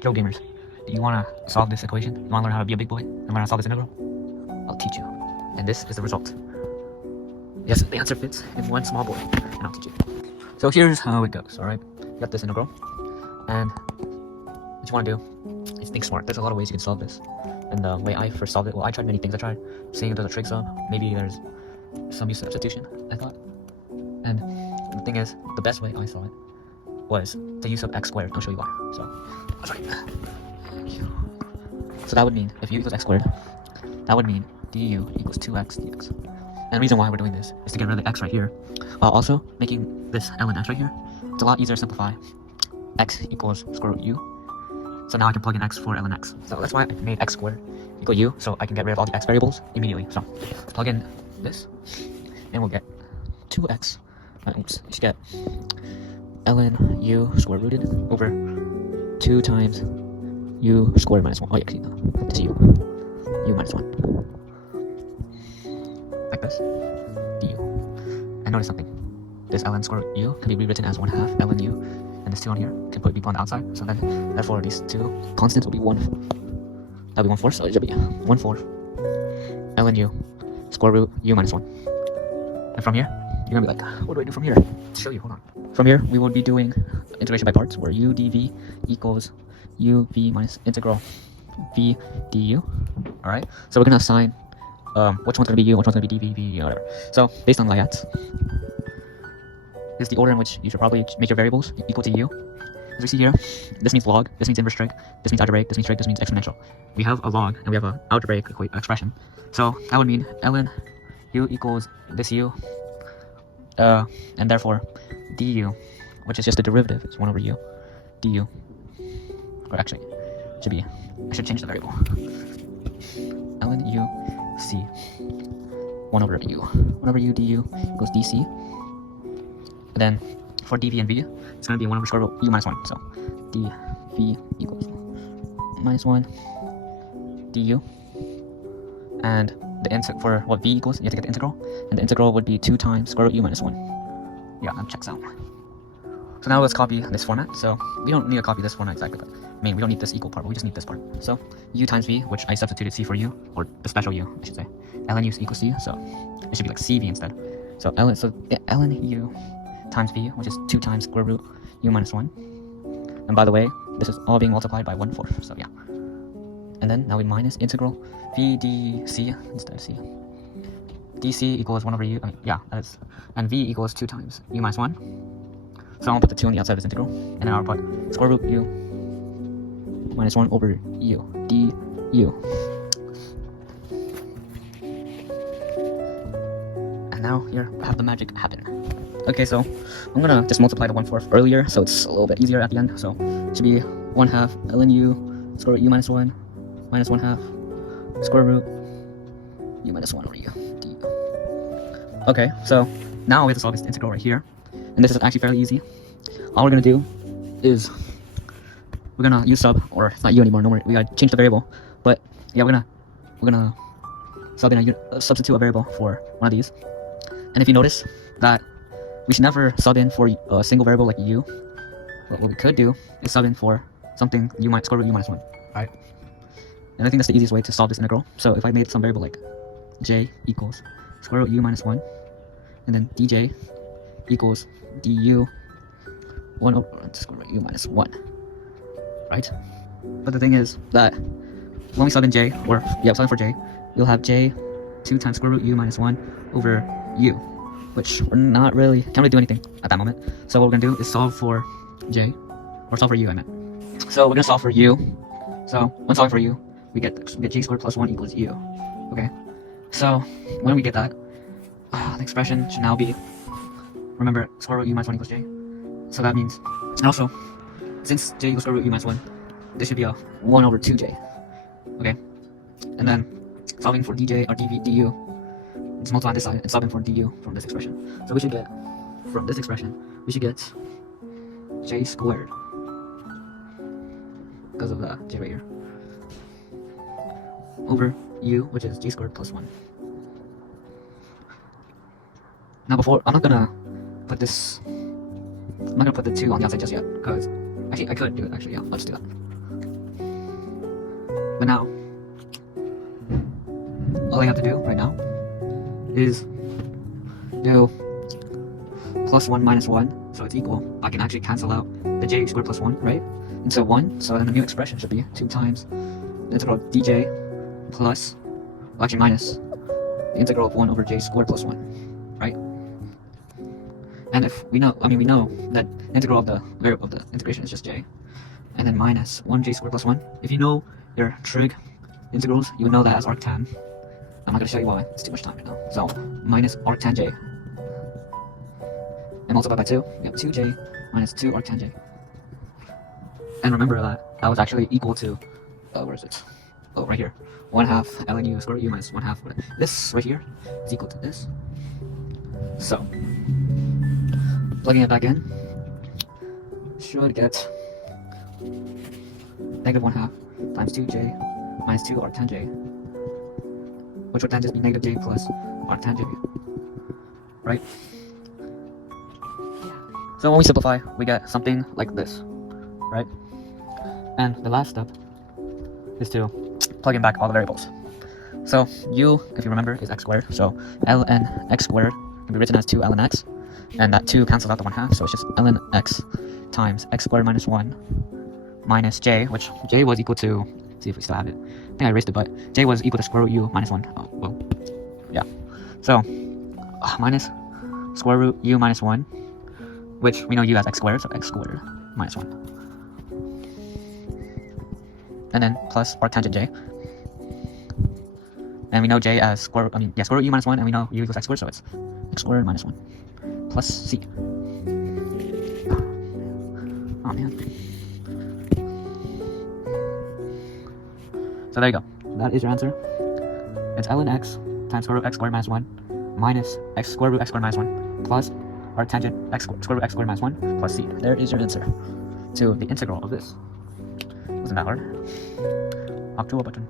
Jogamers, do you want to solve this equation? You want to learn how to be a big boy and learn how to solve this integral? I'll teach you. And this is the result. Yes, the answer fits in one small boy, and I'll teach you. So here's how it goes, alright? You got this integral, and what you want to do is think smart. There's a lot of ways you can solve this. And the way I first solved it, well, I tried many things. I tried seeing if there's a trig sum. Maybe there's some use of substitution, I thought. And the thing is, the best way I saw it was the use of x squared. I'll show you why. So that would mean, if u equals x squared, that would mean du equals 2x dx. And the reason why we're doing this is to get rid of the x right here, while also making this ln x right here. It's a lot easier to simplify. X equals square root u. So now I can plug in x for ln x. So that's why I made x squared equal u, so I can get rid of all the x variables immediately. So plug in this, and we'll get 2x. You should get ln u square rooted over 2 times u squared minus 1. Oh yeah, actually, no. This is u minus 1. Like this. du. And notice something. This ln square root u can be rewritten as 1/2 ln u, and this 2 on here can be put on the outside. So then, therefore, these two constants will be 1. That'll be 1/4, so it should be 1/4 ln u square root u minus 1. And from here, you're gonna be like, what do I do from here? To show you, hold on. From here, we will be doing integration by parts, where u dv equals u v minus integral v du. Alright, so we're gonna assign which one's gonna be u, which one's gonna be dv, v, whatever. So based on layouts, is the order in which you should probably make your variables equal to u. As we see here, this means log, this means inverse trig, this means algebraic, this means trig, this means exponential. We have a log and we have an algebraic expression. So that would mean ln u equals this u, and therefore du, which is just a derivative, is 1 over u, du, or actually, it should be, I should change the variable. ln u c, 1 over u. 1 over u du equals dc. And then for dv and v, it's going to be 1 over square root u minus 1. So dv equals minus 1 du. And the for what v equals, you have to get the integral. And the integral would be 2 times square root u minus 1. Yeah, that checks out. So now let's copy this format. So we don't need to copy this format exactly, but I mean, we don't need this equal part, but we just need this part. So u times v, which I substituted c for u, or the special u, I should say. ln u equals c, so it should be like cv instead. So ln u times v, which is 2 times square root u minus 1. And by the way, this is all being multiplied by 1/4, so yeah. And then now we minus integral v dc instead of c. dc equals 1 over u, yeah, that is, and v equals 2 times u minus 1. So I'm gonna put the 2 on the outside of this integral, and then I'll put square root u minus 1 over u, du. And now here, have the magic happen. Okay, so I'm gonna just multiply the 1/4 earlier, so it's a little bit easier at the end. So it should be 1/2 ln u square root u minus 1 minus 1/2 square root u minus 1 over u du. Okay, so now we have to solve this integral right here, and this is actually fairly easy. All we're gonna do is we're gonna use sub, or it's not u anymore. No more. We gotta change the variable, but yeah, we're gonna sub in substitute a variable for one of these. And if you notice that we should never sub in for a single variable like u. What we could do is sub in for something square root u minus 1, right? And I think that's the easiest way to solve this integral. So if I made some variable like j equals square root u minus 1, and then dj equals du 1 over square root u minus 1, right? But the thing is that when we sub in j, or yeah, sub in for j, you'll have j 2 times square root u minus 1 over u, which we're not really, can't really do anything at that moment. So what we're gonna do is solve for j, or solve for u, I meant. So we're gonna solve for u. So when solving for u, we get j squared plus 1 equals u. Okay. So when we get that, the expression should now be, remember, square root u minus 1 equals j. So that means, and also, since j equals square root u minus 1, this should be a 1 over 2j. Okay. And then solving for dj or dv, du, just multiply this side and solving for du from this expression. So we should get, from this expression, we should get j squared, because of the j right here, over u, which is j squared plus 1. Now I'm not gonna put the 2 on the outside just yet, because actually I could do it, actually, yeah, let's do that. But now, all I have to do right now is do plus 1 minus 1, so it's equal. I can actually cancel out the j squared plus 1, right? Into 1, so then the new expression should be 2 times the integral of dj plus, well, actually minus, the integral of 1 over j squared plus 1, right? And if we know, we know that integral of the variable of the integration is just j, and then minus 1j squared plus 1. If you know your trig integrals, you would know that as arctan. I'm not going to show you why, it's too much time right now. So, minus arctan j, and multiply by 2, we have 2j minus 2 arctan j. And remember that that was actually equal to, where is it? Oh, right here. 1/2 ln u squared u minus 1/2. This right here is equal to this. So, plugging it back in, should get negative 1/2 times 2j minus 2 arctan j, which would then just be negative j plus arctan j, right? So when we simplify, we get something like this, right? And the last step is to plug in back all the variables. So u, if you remember, is x squared. So ln x squared can be written as 2 ln x, and that 2 cancels out the 1/2, so it's just ln x times x squared minus 1 minus j, which j was equal to, let's see if we still have it. I think I erased it, but j was equal to square root u minus 1. Oh, well, yeah. So minus square root u minus 1, which we know u as x squared, so x squared minus 1. And then plus arctangent j. And we know j as square root u minus 1, and we know u equals x squared, so it's x squared minus 1 plus c. Oh man. So there you go. That is your answer. It's ln x times square root x squared minus 1 minus x square root x squared minus 1 plus arctangent x square root x squared minus 1 plus c. There is your answer to the integral of this. Wasn't that hard? Octo button.